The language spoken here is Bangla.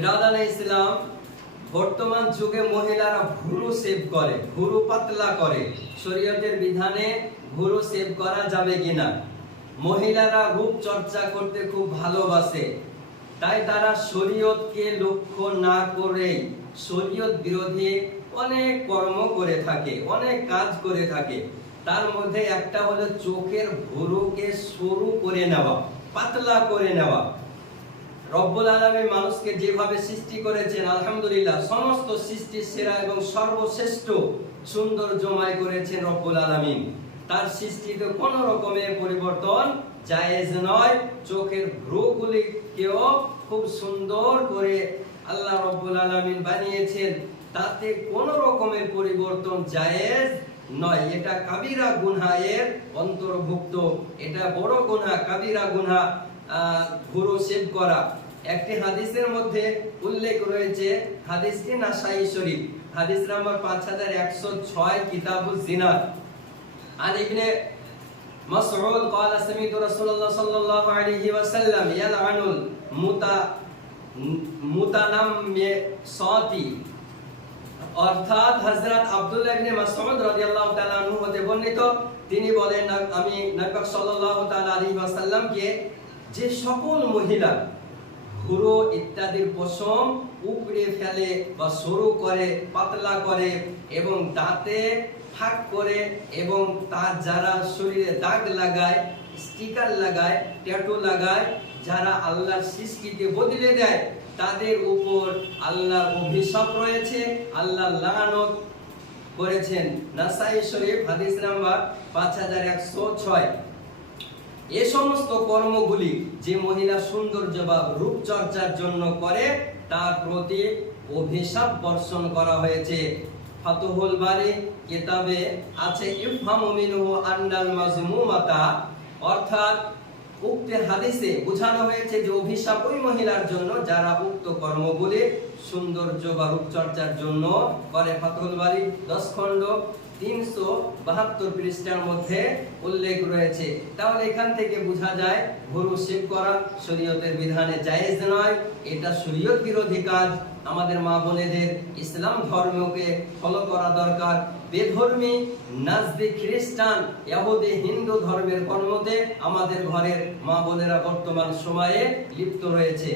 বিরাদান ইসলাম বর্তমান যুগে মহিলারা ভুরু সেভ করে ভুরু পাতলা করে। শরীয়তের বিধানে ভুরু সেভ করা যাবে কিনা? মহিলারা রূপ চর্চা করতে খুব ভালোবাসে, তাই তারা শরীয়তকে লক্ষ্য না করে শরীয়ত বিরোধী অনেক কর্ম করে থাকে, অনেক কাজ করে থাকে। তার মধ্যে একটা হলো চোখের ভুরুকে সরু করে নেওয়া, পাতলা করে নেওয়া। রব্বুল আলমী মানুষকে যেভাবে সৃষ্টি করেছেন, আলহামদুলিল্লাহ, সমস্ত সৃষ্টির সেরা এবং সর্বশ্রেষ্ঠ সুন্দর জমায় করেছেন রব্বুল আলমিন। তার সৃষ্টিতে কোন রকমের পরিবর্তন জায়েজ নয়। চোখের ভ্রুগুলিকেও খুব সুন্দর করে আল্লাহ রব্বুল আলমিন বানিয়েছেন। তাতে কোন রকমের পরিবর্তন জায়েজ নয়। এটা কাবিরা গুনহা এর অন্তর্ভুক্ত। এটা বড় গুনহা, কাবিরা গুনহা। ভুরু সেভ করা একটি হাদিসের মধ্যে উল্লেখ রয়েছে হাদিসটি নাসাই শরীফ হাদিস নাম্বার পাঁচ হাজার একশো ছয় কিতাবুল জিনাত عن ابن مسعود قال سمعت رسول الله صلى الله عليه وسلم يلعن المتا মুতানাম্মিসাতি অর্থাৎ হযরত আব্দুল্লাহ ইবনে মাসউদ রাদিয়াল্লাহু তাআলা আনহু হতে বর্ণিত তিনি বলেন আমি নবী পাক সাল্লাল্লাহু তাআলা আলাইহি ওয়াসাল্লামকে যে সকল মহিলা ভুরো ইত্যাদির পশম উপড়ে ফেলে বা সরু করে, পাতলা করে এবং দাঁতে ফাঁক করে এবং তার যারা শরীরে দাগ লাগায়, স্টিকার লাগায়, ট্যাটু লাগায়, যারা আল্লাহর সৃষ্টিকে বদলে দেয়, তাদের উপর আল্লাহর অভিশাপ রয়েছে আল্লাহ লানত করেছেন। নাসাই শরীফ হাদিস নাম্বার পাঁচ হাজার একশো ছয়। এ সমস্ত কর্মগুলি যে মহিলা সৌন্দর্য বা রূপচর্চার জন্য করে, তার প্রতি অভিশাপ বর্ষণ করা হয়েছে। ফাতুহুল বারি কিতাবে আছে, ইফহামু মিনহু আন্নাল মাজমুমাতা। অর্থাৎ উক্ত হাদিসে বোঝানো হয়েছে যে অভিশাপ ওই মহিলার জন্য যারা উক্ত কর্মগুলি সৌন্দর্য বা রূপচর্চার জন্য করে। ফাতুহুল বারি দশ খণ্ড তিনশো বাহাত্তর পৃষ্ঠার মধ্যে উল্লেখ রয়েছে। তাহলে এখান থেকে বোঝা যায় ভুরু শেখ করা শরীয়তের বিধানে জায়েজ নয়। এটা শরীয়ত বিরোধী কাজ। আমাদের মা বোনেদের ইসলাম ধর্মকে ফলো করা দরকার। বেধর্মী নাজদি খ্রিস্টান, ইহুদি, হিন্দু ধর্মের কর্মতে আমাদের ঘরের মা বোনেরা বর্তমান সময়ে লিপ্ত রয়েছে।